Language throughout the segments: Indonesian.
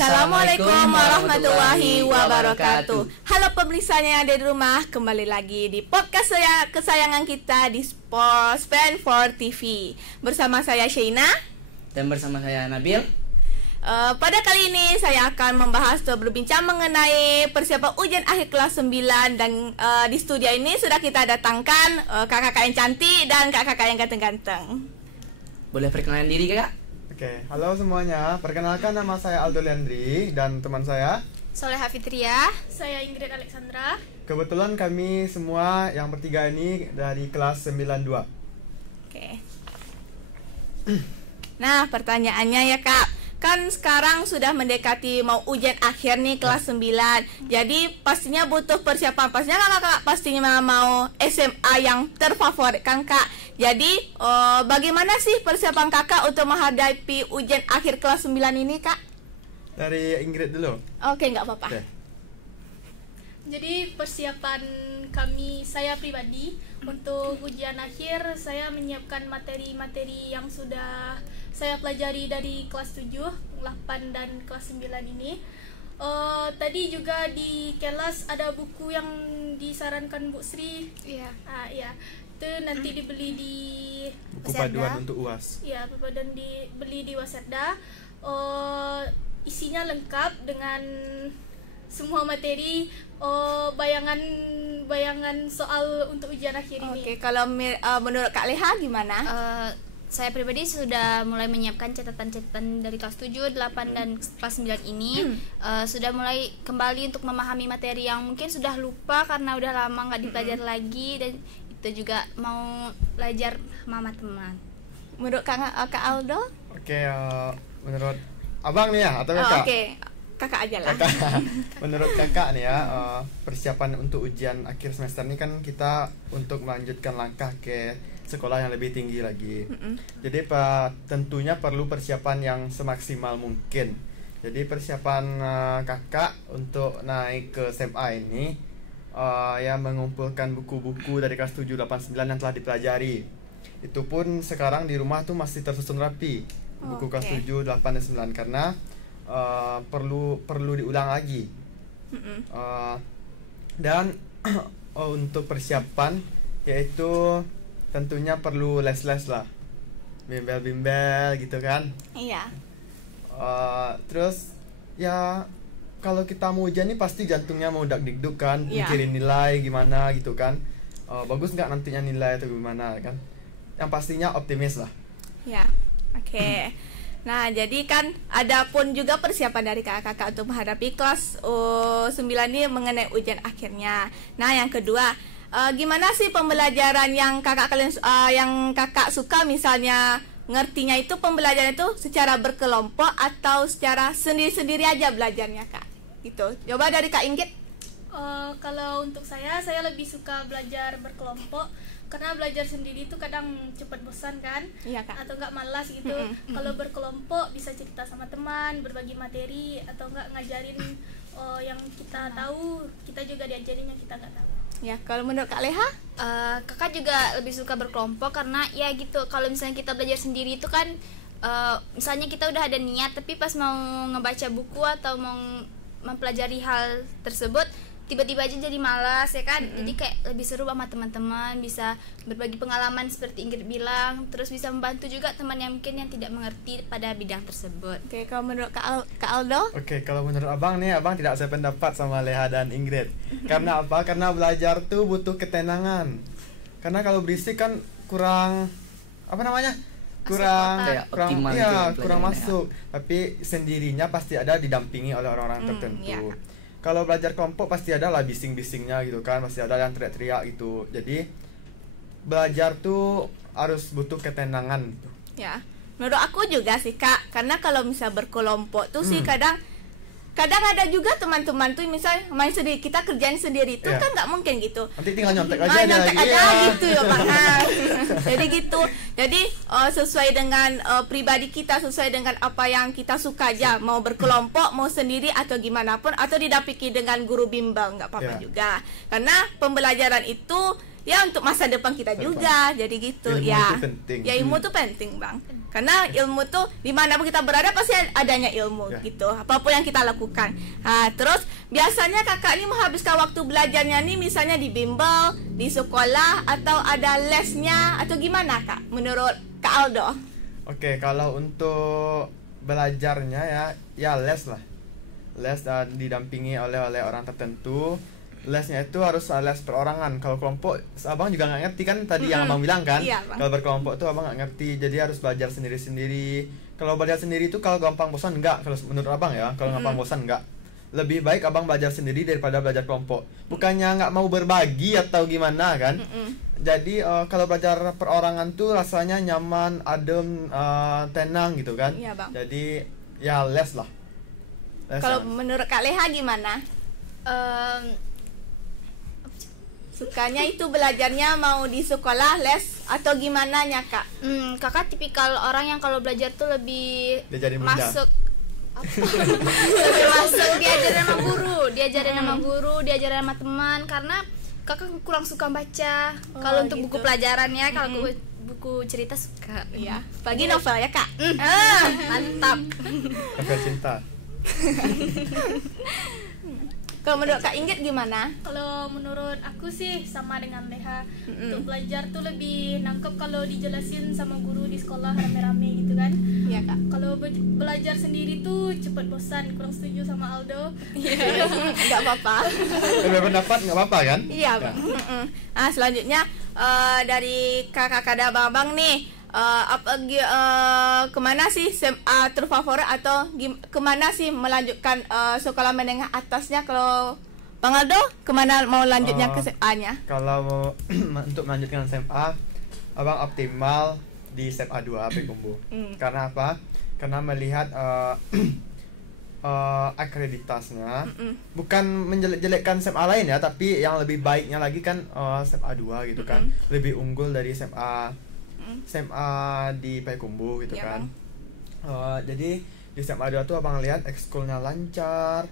Assalamualaikum warahmatullahi wabarakatuh. Halo pemirsanya yang ada di rumah, kembali lagi di podcast kesayangan kita di Span for TV. Bersama saya Sheina dan bersama saya Nabil. Pada kali ini saya akan membahas atau berbincang mengenai persiapan ujian akhir kelas 9. Dan di studio ini sudah kita datangkan kakak-kakak yang cantik dan kakak-kakak yang ganteng-ganteng. Boleh perkenalan diri kakak? Oke, halo semuanya. Perkenalkan, nama saya Aldo Leandri dan teman saya Soleha Fitria. Saya Ingrid Alexandra. Kebetulan kami semua yang bertiga ini dari kelas 92. Oke. Nah, pertanyaannya ya Kak, kan sekarang sudah mendekati mau ujian akhir nih kelas 9. Jadi pastinya butuh persiapan. Pastinya kakak pastinya mau SMA yang terfavorit kan Kak. Jadi bagaimana sih persiapan kakak untuk menghadapi ujian akhir kelas 9 ini Kak? Dari Ingrid dulu. Oke, nggak apa-apa. Oke. Jadi persiapan saya pribadi untuk ujian akhir, saya menyiapkan materi-materi yang sudah saya pelajari dari kelas 7, 8 dan kelas 9 ini. Tadi juga di kelas ada buku yang disarankan Bu Sri. Iya. Iya. Itu nanti dibeli di Buku paduan untuk UAS. Iya, paduan dibeli di Wasetda. Isinya lengkap dengan semua materi, bayangan soal untuk ujian akhir ini. Oke, kalau menurut Kak Leha gimana? Saya pribadi sudah mulai menyiapkan catatan-catatan dari kelas 7, 8 dan kelas 9 ini. Sudah mulai kembali untuk memahami materi yang mungkin sudah lupa karena udah lama nggak dipelajari lagi, dan itu juga mau belajar sama teman. Menurut Kak Aldo? Oke, menurut abang nih ya atau kakak? Oke, kakak aja lah. Menurut kakak nih ya, persiapan untuk ujian akhir semester ini kan kita untuk melanjutkan langkah ke sekolah yang lebih tinggi lagi. Jadi tentunya perlu persiapan yang semaksimal mungkin. Jadi persiapan kakak untuk naik ke SMA ini ya mengumpulkan buku-buku dari kelas 7, 8, 9 yang telah dipelajari. Itu pun sekarang di rumah tuh masih tersusun rapi. Buku kelas 7, 8 dan 9 karena perlu diulang lagi. Dan untuk persiapan yaitu tentunya perlu les-les lah, bimbel-bimbel gitu kan. Iya. Terus ya kalau kita mau ujian nih pasti jantungnya mau dak-dikduk kan, mikirin nilai gimana gitu kan. Bagus nggak nantinya nilai atau gimana kan. Yang pastinya optimis lah. Ya, oke. Nah, jadi kan ada pun juga persiapan dari kakak-kakak untuk menghadapi kelas 9 ini mengenai ujian akhirnya. Nah, yang kedua, gimana sih pembelajaran yang kakak suka, misalnya ngertinya itu pembelajaran itu secara berkelompok atau secara sendiri-sendiri aja belajarnya Kak? Gitu. Coba dari Kak Inggit. Kalau untuk saya lebih suka belajar berkelompok, karena belajar sendiri itu kadang cepat bosan kan. Iya, Kak. Atau enggak malas gitu. Kalau berkelompok bisa cerita sama teman, berbagi materi, atau enggak ngajarin yang kita tahu, kita juga diajarin yang kita enggak tahu. Ya, kalau menurut Kak Leha? Kakak juga lebih suka berkelompok karena ya gitu, kalau misalnya kita belajar sendiri itu kan misalnya kita udah ada niat, tapi pas mau ngebaca buku atau mau mempelajari hal tersebut tiba-tiba aja jadi malas ya kan. Jadi kayak lebih seru sama teman-teman, bisa berbagi pengalaman seperti Ingrid bilang, terus bisa membantu juga teman yang mungkin yang tidak mengerti pada bidang tersebut. Oke, kalau menurut Kak Aldo? Oke, kalau menurut abang nih, abang tidak sependapat sama Leha dan Ingrid. Karena apa? Karena belajar tuh butuh ketenangan. Karena kalau berisik kan kurang optimal ya, gitu kurang masuk. Tapi sendirinya pasti ada didampingi oleh orang-orang tertentu. Iya. Kalau belajar kelompok pasti ada lah bising-bisingnya gitu kan, pasti ada yang teriak-teriak gitu. Jadi belajar tuh harus butuh ketenangan gitu. Ya, menurut aku juga sih Kak, karena kalau misal berkelompok tuh sih kadang ada juga teman-teman tuh misal main sendiri, kita kerjain sendiri tuh kan nggak mungkin gitu. Nanti tinggal nyontek aja gitu ya Pak. Jadi gitu. Jadi sesuai dengan pribadi kita, sesuai dengan apa yang kita suka aja, mau berkelompok, mau sendiri atau gimana pun, atau didampingi dengan guru bimbel nggak apa-apa juga. Karena pembelajaran itu ya untuk masa depan kita juga. Jadi gitu Ilmu ya. itu penting. Ya ilmu tuh penting Bang. Karena ilmu tuh dimanapun kita berada pasti adanya ilmu Ya. gitu. Apapun yang kita lakukan. Terus biasanya kakak ini menghabiskan waktu belajarnya nih misalnya di bimbel, di sekolah atau ada lesnya atau gimana Kak? Menurut Kak Aldo? Oke, kalau untuk belajarnya ya les lah. Les dan didampingi oleh orang tertentu. Lesnya itu harus les perorangan. Kalau kelompok, abang juga nggak ngerti kan tadi yang abang bilang kan. Iya, Bang. Kalau berkelompok tuh abang nggak ngerti, jadi harus belajar sendiri-sendiri. Kalau belajar sendiri itu kalau gampang bosan enggak. Kalau menurut abang ya, kalau gampang bosan enggak. Lebih baik abang belajar sendiri daripada belajar kelompok. Bukannya nggak mau berbagi atau gimana kan. Jadi kalau belajar perorangan tuh rasanya nyaman, adem, tenang gitu kan. Iya, Bang. Jadi ya les lah. Les Kalau lah. menurut Kak Leha gimana? Sukanya itu belajarnya mau di sekolah, les atau gimana nya Kak? Kakak tipikal orang yang kalau belajar tuh lebih Dia jadi muda. masuk lebih masuk diajarin sama guru, diajarin sama teman, karena kakak kurang suka baca. Kalau untuk gitu. buku pelajarannya, kalau buku cerita suka. Iya, bagi novel ya Kak. Mantap. Novel cinta. Kalau menurut Kak Inggit gimana? Kalau menurut aku sih sama dengan Leha. Untuk belajar tuh lebih nangkep kalau dijelasin sama guru di sekolah rame-rame gitu kan. Iya Kak. Kalau belajar sendiri tuh cepet bosan. Kurang setuju sama Aldo. Nggak apa-apa. Kalau pendapat nggak apa-apa kan? Iya Bang. Selanjutnya dari kakak-kakak dan abang-abang nih. Kemana sih SMA terfavorit atau kemana sih melanjutkan sekolah menengah atasnya? Kalau Bang Aldo kemana mau lanjutnya ke SMA-nya? Kalau untuk melanjutkan SMA, abang optimal di SMA 2 Payakumbuh. Karena apa? Karena melihat akreditasnya, bukan menjelek-jelekkan SMA lain ya, tapi yang lebih baiknya lagi kan SMA 2 gitu kan, lebih unggul dari SMA di Payakumbuh gitu Ya, kan. Jadi di SMA 2 tuh abang lihat ekskulnya lancar,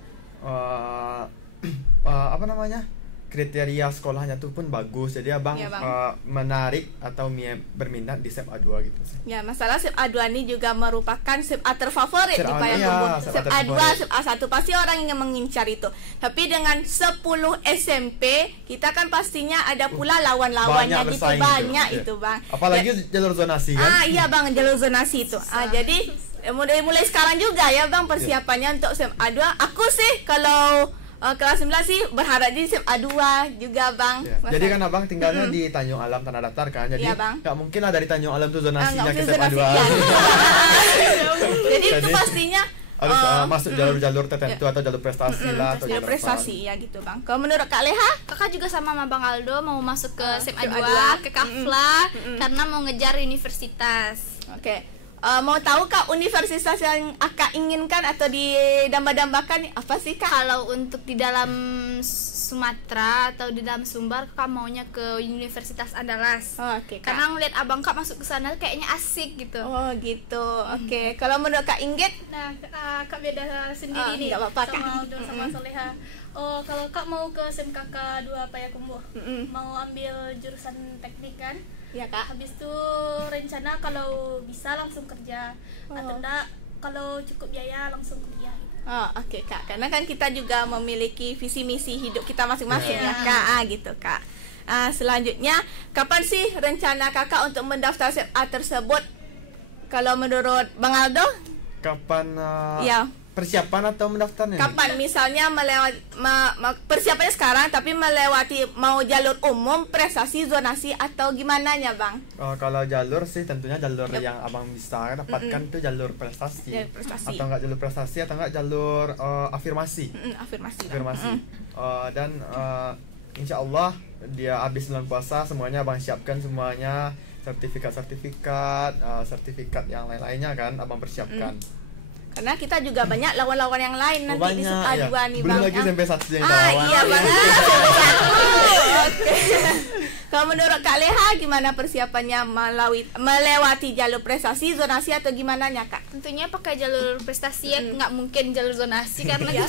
apa namanya, kriteria sekolahnya tuh pun bagus, jadi abang, Ya, Bang. menarik atau berminat di SMA 2 gitu. Ya, masalah SMA 2 ini juga merupakan SMA terfavorit di SMA, Payakumbuh. iya, SMA SMA 2, terfavorit. SMA 1 pasti orang ingin mengincar itu. Tapi dengan 10 SMP, kita kan pastinya ada pula lawan-lawannya Banyak gitu, bersaing banyak gitu, itu, iya. Bang. Apalagi jalur zonasi kan. Iya Bang, jalur zonasi itu. Jadi mulai sekarang juga ya Bang persiapannya untuk SMA 2. Aku sih kalau kelas 9 sih berharap di SMA 2 juga Bang. Ya. Masa- Jadi kan abang tinggalnya di Tanjung Alam Tanah Datar kan, jadi Iya, Bang. nggak mungkin lah dari Tanjung Alam tuh zonasinya nggak ke mungkin SMA 2. zonasi, iya. Jadi itu Jadi, pastinya Harus masuk jalur-jalur tertentu atau jalur prestasi lah atau jalur jalur prestasi ya gitu Bang. Kalau menurut Kak Leha? Kakak juga sama Bang Aldo, mau masuk ke SMA SMA 2, ke Kafla, karena mau ngejar universitas. Oke. Mau tahu Kak universitas yang Kak inginkan atau didamba-dambakan nih, apa sih Kak? Kalau untuk di dalam Sumatera atau di dalam Sumbar, kakak maunya ke Universitas Andalas. Oke, Kak. Karena ngeliat abang kak masuk ke sana kayaknya asik gitu. Oh gitu. Oke. Kalau menurut Kak Inggit? Nah, Kak beda sendiri nih nggak apa-apa, Kak. sama Aldo sama Soleha. Oh, kalau Kak mau ke SMKK 2 Payakumbuh, mau ambil jurusan teknik kan? Ya Kak. Habis itu rencana kalau bisa langsung kerja, atau enggak kalau cukup biaya langsung kuliah. Oh, oke Kak. Karena kan kita juga memiliki visi misi hidup kita masing-masing ya Kak. Gitu Kak. Selanjutnya, kapan sih rencana Kakak untuk mendaftar SMA tersebut? Kalau menurut Bang Aldo? Kapan Ya. persiapan atau mendaftarnya? Kapan misalnya melewati persiapannya sekarang tapi melewati mau jalur umum, prestasi, zonasi atau gimana ya Bang? Kalau jalur sih tentunya jalur yang abang bisa dapatkan tuh jalur prestasi. Jalur prestasi. Atau enggak jalur prestasi atau enggak jalur afirmasi. Afirmasi. Bang. Afirmasi. Dan insya Allah dia habis bulan puasa semuanya abang siapkan semuanya, sertifikat yang lain-lainnya kan abang persiapkan. Karena kita juga banyak lawan-lawan yang lain nanti di Banyak, SMA ya. 2 nih Belum Bang. lagi sampai 1 yang kita lawan. Iya Bang. Oke. Kalau menurut Kak Leha gimana persiapannya melewati jalur prestasi, zonasi atau gimana nya Kak? Tentunya pakai jalur prestasi ya, nggak mungkin jalur zonasi karena Iya.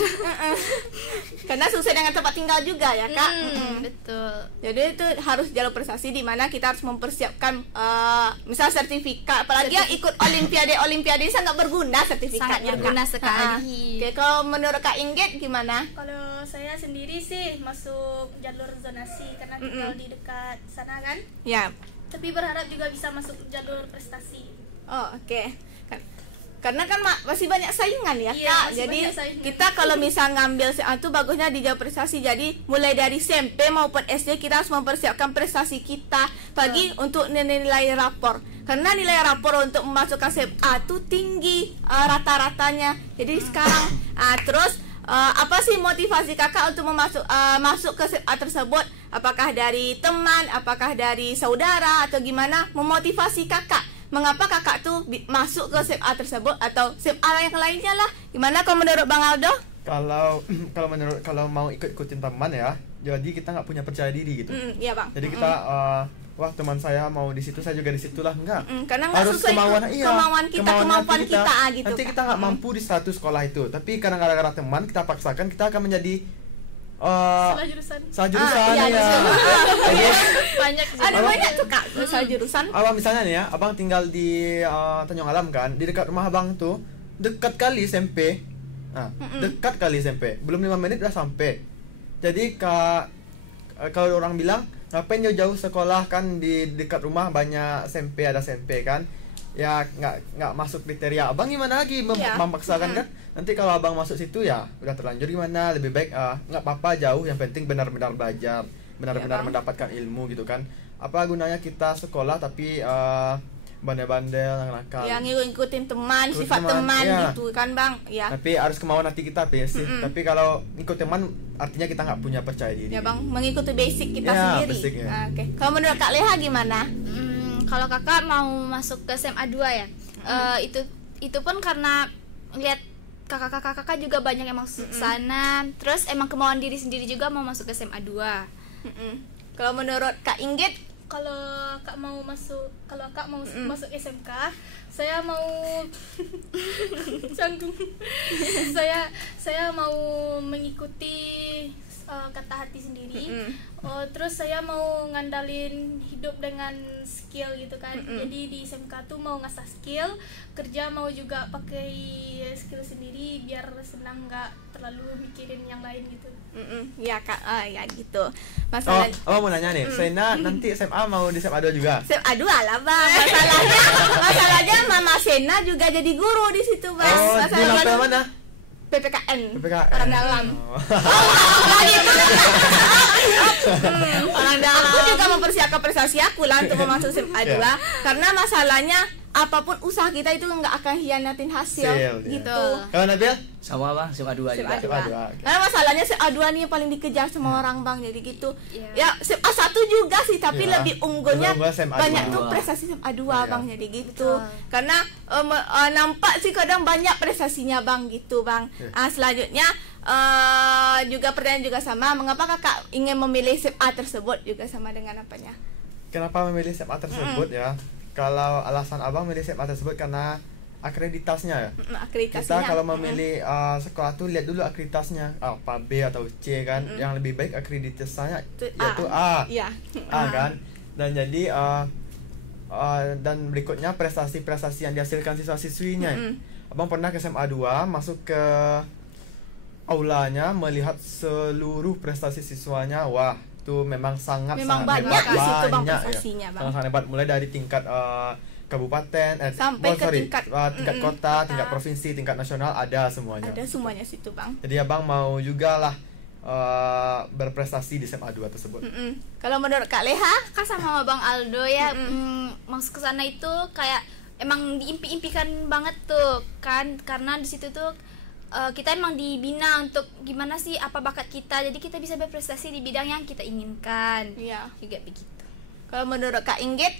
Karena sesuai dengan tempat tinggal juga ya Kak. betul. Jadi itu harus jalur prestasi di mana kita harus mempersiapkan misal sertifikat, apalagi yang ikut olimpiade sangat berguna sertifikatnya. Sangat berguna Kak. sekali. Oke, kalau menurut Kak Inggit gimana? Kalau saya sendiri sih masuk jalur zonasi karena tinggal di dekat sana kan. Ya. Tapi berharap juga bisa masuk jalur prestasi. Oh, oke. Karena kan masih banyak saingan ya Iya, Kak. masih Jadi banyak saingan. kita kalau misal ngambil itu bagusnya di jalur prestasi. Jadi mulai dari SMP maupun SD kita harus mempersiapkan prestasi kita pagi untuk nilai rapor. Karena nilai rapor untuk memasukkan SMA itu tinggi rata-ratanya. Jadi sekarang terus apa sih motivasi Kakak untuk masuk ke SMA tersebut? Apakah dari teman, apakah dari saudara atau gimana memotivasi Kakak? Mengapa Kakak tuh masuk ke SMA tersebut atau SMA yang lainnya lah? Gimana kalau menurut Bang Aldo? Kalau mau ikut-ikutin teman ya, jadi kita nggak punya percaya diri gitu. Iya Bang. Jadi kita wah teman saya mau di situ, saya juga di situ lah, enggak. Karena nggak Harus sesuai kemauan kemauan kita gitu. Nanti kita nggak mampu di satu sekolah itu, tapi karena gara-gara teman kita paksakan, kita akan menjadi Salah jurusan. salah jurusan iya, ya. Jadi, Banyak sih. Ada banyak tuh Kak salah jurusan. abang misalnya nih ya, abang tinggal di Tanjung Alam kan, di dekat rumah abang tuh dekat kali SMP. Nah, dekat kali SMP, belum 5 menit udah sampai. Jadi kalau orang bilang ngapain jauh-jauh sekolah, kan di dekat rumah banyak SMP, ada SMP kan. Ya nggak masuk kriteria abang, gimana lagi Iya. memaksakan kan. Nanti kalau abang masuk situ ya udah terlanjur gimana, lebih baik nggak apa-apa jauh, yang penting benar-benar belajar, benar-benar Bang. mendapatkan ilmu gitu kan. Apa gunanya kita sekolah tapi bandel-bandel, nakal. Yang ngikutin teman, Ikut sifat teman, teman iya. gitu kan Bang. Ya. Tapi harus kemauan hati kita basic. Tapi kalau ikut teman artinya kita nggak punya percaya diri. Ya Bang, mengikuti basic kita Ya, sendiri. basic, ya. Oke. Kalau menurut Kak Leha gimana? Kalau kakak mau masuk ke SMA 2 ya, itu pun karena lihat kakak-kakak juga banyak yang masuk sana, terus emang kemauan diri sendiri juga mau masuk ke SMA 2. Kalau menurut Kak Inggit, Kalau Kak mau masuk masuk SMK, saya mau canggung. saya mau mengikuti kata hati sendiri. Terus saya mau ngandalin hidup dengan skill gitu kan. Jadi di SMK tuh mau ngasah skill, kerja mau juga pakai skill sendiri biar senang, nggak terlalu mikirin yang lain gitu. ya Kak, ya gitu. Oh, Masalah mau nanya nih, Sena nanti SMA mau di SMA 2 juga? SMA 2 lah Bang. Masalahnya Mama Sena juga jadi guru di situ Bang. Oh, di Masalahnya level mana? PPKN. PPKN. Orang dalam. Oh. Orang dalam. Aku juga mempersiapkan prestasi aku lah untuk masuk SMA 2 Yeah. karena masalahnya apapun usaha kita itu nggak akan hianatin hasil Hasil, ya. gitu. Kalau Nabil? Sama Bang, SMA 2 juga. SMA 2. SMA 2, oke. Karena masalahnya SMA 2 nih yang paling dikejar semua orang Bang, jadi gitu. Iya. Ya SMA 1 juga sih, tapi Iya. lebih unggulnya Unggul SMA banyak 2. tuh prestasi SMA 2 Iya. Bang, jadi gitu. Betul. Karena nampak sih kadang banyak prestasinya Bang gitu Bang. Iya. Selanjutnya juga pertanyaan juga sama, mengapa Kakak ingin memilih SMA tersebut, juga sama dengan apanya? Kenapa memilih SMA tersebut ya? Kalau alasan abang memilih SMA tersebut karena akreditasnya ya. Akreditasinya. Kita kalau memilih sekolah tuh lihat dulu akreditasnya, apa B atau C kan. Yang lebih baik akreditasnya yaitu A. Iya. A kan. Dan jadi dan berikutnya prestasi-prestasi yang dihasilkan siswa-siswinya. Abang pernah ke SMA 2, masuk ke aulanya, melihat seluruh prestasi siswanya. Wah, itu memang sangat banyak hebat, di situ Bang banyak, prestasinya Bang. sangat hebat, mulai dari tingkat kabupaten Sampai ke tingkat kota, tingkat provinsi, tingkat nasional, ada semuanya. Ada semuanya situ Bang. Jadi abang mau juga lah berprestasi di SMA 2 tersebut. Kalau menurut Kak Leha? Kak sama Bang Aldo ya, masuk ke sana itu kayak emang diimpi-impikan banget tuh kan, karena di situ tuh kita emang dibina untuk gimana sih apa bakat kita, jadi kita bisa berprestasi di bidang yang kita inginkan. Iya. Juga begitu. Kalau menurut Kak Inggit?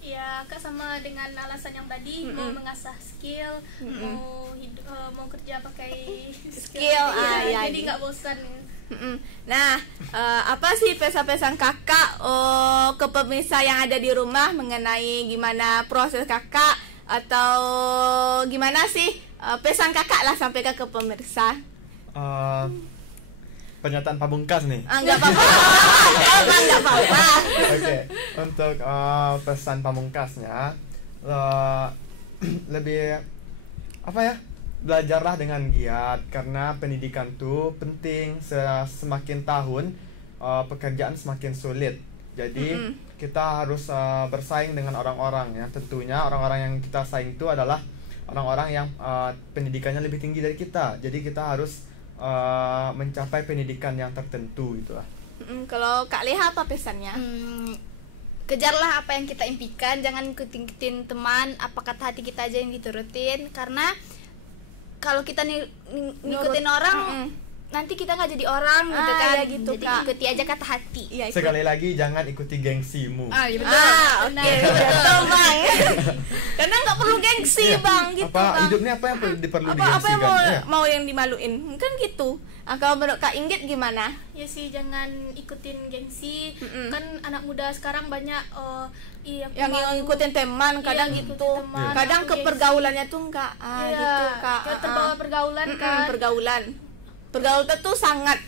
Ya, Kak sama dengan alasan yang tadi, mau mengasah skill, mau kerja pakai Skill, Iya, ya, jadi nggak bosan. Nah, apa sih pesan-pesan kakak ke pemirsa yang ada di rumah mengenai gimana proses kakak atau gimana sih pesan kakak lah sampaikan ke pemirsa? Pernyataan pamungkas nih. Enggak apa-apa. Enggak apa-apa. Oke, untuk pesan pamungkasnya lebih apa ya? Belajarlah dengan giat karena pendidikan tuh penting. Semakin tahun pekerjaan semakin sulit. Jadi kita harus bersaing dengan orang-orang ya. Tentunya orang-orang yang kita saing itu adalah orang-orang yang pendidikannya lebih tinggi dari kita. Jadi kita harus mencapai pendidikan yang tertentu gitu lah. Kalau Kak Leha apa pesannya? Kejarlah apa yang kita impikan, jangan ikutin teman, apa kata hati kita aja yang diturutin, karena kalau kita ngikutin orang nanti kita nggak jadi orang gitu kan. Ya gitu, jadi Kak. ikuti aja kata hati. Iya, Sekali lagi jangan ikuti gengsimu. Iya betul. Oke, betul Bang. Karena nggak perlu gengsi Bang gitu Apa Bang. hidupnya apa yang perlu Apa yang digengsikan? Ya. mau yang dimaluin kan gitu. Kalau menurut Kak Inggit gimana? Ya sih, jangan ikutin gengsi. Kan anak muda sekarang banyak Yang ngikutin teman kadang Iya, gitu, ngikutin teman, kadang aku ke gengsi. pergaulannya tuh enggak gitu Kak. Kita terbawa pergaulan kan. Pergaulan itu sangat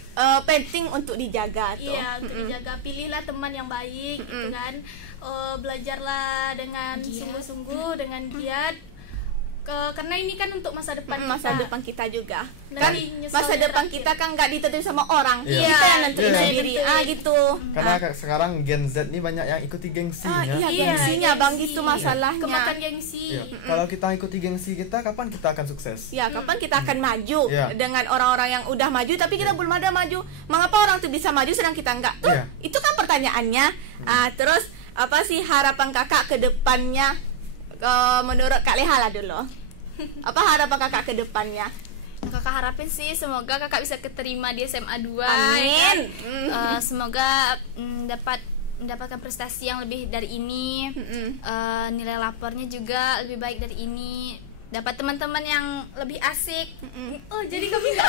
penting untuk dijaga tuh. Iya, untuk dijaga. Pilihlah teman yang baik gitu kan. Belajarlah dengan sungguh-sungguh, dengan giat. Karena ini kan untuk masa depan Masa kita. depan kita juga. Nanti Kan nyeselnya masa depan terakhir. kita kan nggak ditentuin sama orang. Iya. Kita yang nentuin Iya. sendiri. Gitu. Karena sekarang Gen Z nih banyak yang ikuti gengsinya. Iya, Iya, gengsinya Bang, gengsi. gitu masalahnya. Kemakan gengsi. Iya. Kalau kita ikuti gengsi kita, kapan kita akan sukses? Ya, kapan kita akan maju Iya. dengan orang-orang yang udah maju tapi kita belum ada maju. Mengapa orang tuh bisa maju sedang kita enggak? Tuh, Iya. itu kan pertanyaannya. Terus apa sih harapan kakak ke depannya? Menurut Kak Leha lah dulu. Apa harapan kakak ke depannya? Kakak harapin sih semoga kakak bisa keterima di SMA 2. Amin. Semoga mendapatkan prestasi yang lebih dari ini. Nilai lapornya juga lebih baik dari ini. Dapat teman-teman yang lebih asik. Oh, jadi kami nggak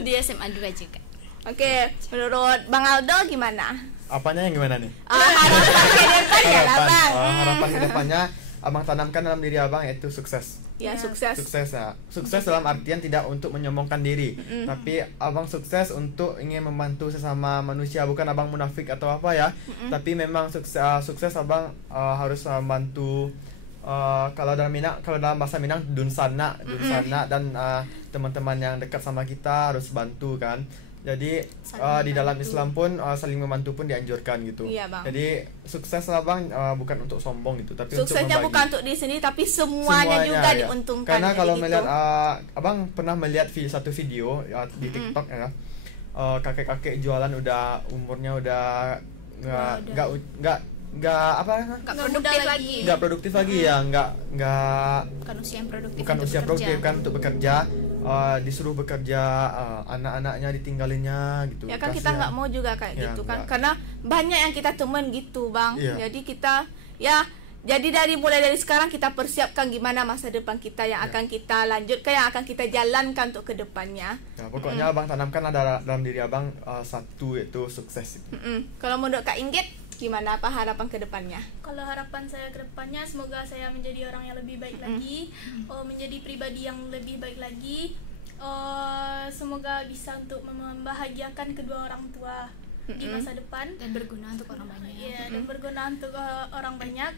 Di SMA 2 juga. Oke, menurut Bang Aldo gimana? Apanya yang gimana nih? Harapan ke depannya lah Bang. Harapan kedepannya abang tanamkan dalam diri abang yaitu sukses. Ya, sukses. Sukses ya. Sukses dalam artian tidak untuk menyombongkan diri, tapi abang sukses untuk ingin membantu sesama manusia, bukan abang munafik atau apa ya. Tapi memang sukses abang harus membantu. Kalau dalam bahasa Minang dunsana dan teman-teman yang dekat sama kita harus bantu kan. Jadi di dalam Islam pun saling membantu pun dianjurkan gitu. Iya, Bang. Jadi sukses lah Bang, bukan untuk sombong gitu, tapi Suksesnya untuk membagi. bukan untuk diri sendiri tapi semuanya juga ya. diuntungkan. Karena kalau gitu. melihat abang pernah melihat satu video di TikTok ya, kakek-kakek jualan udah umurnya udah nggak apa Gak Nggak produktif muda lagi. nggak produktif lagi ya, nggak Bukan usia yang produktif. bukan untuk usia bekerja. produktif kan untuk bekerja, disuruh bekerja, anak-anaknya ditinggalinnya gitu. Ya kan kita Kasihan. nggak mau juga kayak Ya, gitu kan, enggak. karena banyak yang kita temuin gitu Bang. Iya. Jadi kita mulai dari sekarang kita persiapkan gimana masa depan kita yang akan kita lanjutkan, yang akan kita jalankan untuk kedepannya. Ya, pokoknya abang tanamkan ada dalam diri abang satu, yaitu sukses itu. Kalau menurut Kak Inggit gimana, apa harapan kedepannya? Kalau harapan saya ke depannya, semoga saya menjadi orang yang lebih baik lagi, menjadi pribadi yang lebih baik lagi. Semoga bisa untuk membahagiakan kedua orang tua di masa depan. Dan berguna untuk orang banyak. Iya, dan berguna untuk orang banyak.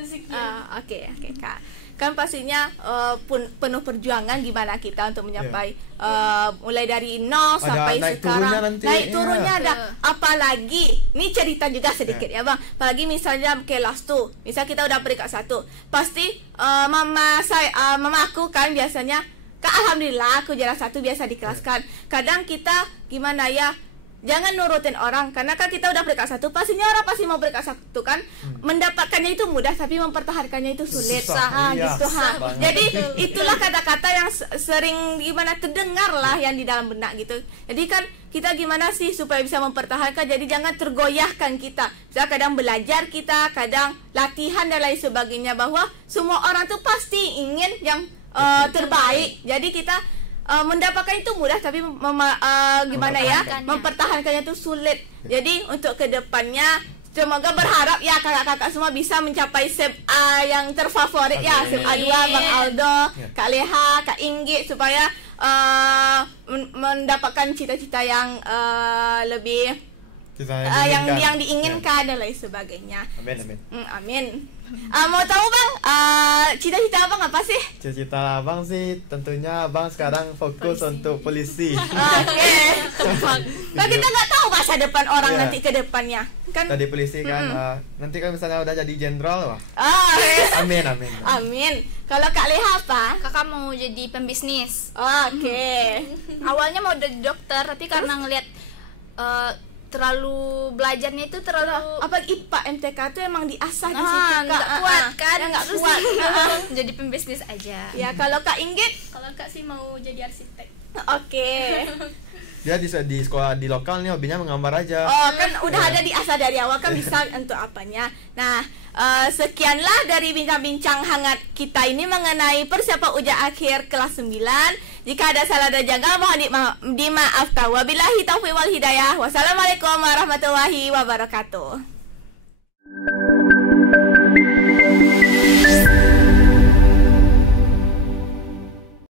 Sekian. Oke Kak, kan pastinya penuh perjuangan gimana kita untuk mencapai mulai dari nol sampai naik sekarang. turunnya nanti, Naik iya. turunnya ada, apalagi ini cerita juga sedikit ya Bang. Apalagi misalnya kelas tuh, misal kita udah peringkat 1, pasti mama aku kan biasanya, Kak alhamdulillah aku juara 1 biasa dikelaskan. Kadang kita gimana ya, jangan nurutin orang, karena kan kita udah peringkat 1, pastinya orang pasti mau peringkat 1 kan. Mendapatkannya itu mudah tapi mempertahankannya itu sulit. Susah, iya, Gitu susah banget. Jadi itulah kata-kata yang sering gimana terdengar lah yang di dalam benak gitu. Jadi kan kita gimana sih supaya bisa mempertahankan, jadi jangan tergoyahkan kita. Misalnya kadang belajar kita, kadang latihan dan lain sebagainya, bahwa semua orang tuh pasti ingin yang terbaik. Jadi kita mendapatkan itu mudah, tapi gimana ya, mempertahankannya itu sulit. Jadi untuk kedepannya semoga berharap ya kakak-kakak semua bisa mencapai SEP A yang terfavorit ya, SEP A2, Bang Aldo, Kak Leha, Kak Inggit, supaya mendapatkan cita-cita yang lebih yang diinginkan dan lain sebagainya. Amin. Amin. Mau tahu Bang, cita-cita Abang apa sih? Cita-cita Abang sih tentunya Abang sekarang fokus untuk polisi. Oke. Kan kita nggak tahu masa depan orang nanti ke depannya. Kan tadi polisi kan nanti kan misalnya udah jadi jenderal, wah. Amin. Amin. Kalau Kak Leha apa? Kakak mau jadi pembisnis. Oke. Awalnya mau jadi dokter, tapi karena ngelihat terlalu belajarnya itu terlalu IPA MTK itu emang diasah di situ nggak kuat kan, nggak kuat. Jadi pembisnis aja. Ya kalau Kak Inggit, Kalau Kak sih mau jadi arsitek. oke. Dia di sekolah di lokal nih hobinya menggambar aja. Kan udah ada diasah dari awal kan bisa untuk apanya. Nah, sekianlah dari bincang-bincang hangat kita ini mengenai persiapan ujian akhir kelas 9. Jika ada salah dan janggal mohon dimaafkan. Wabillahi taufiq wal hidayah. Wassalamualaikum warahmatullahi wabarakatuh.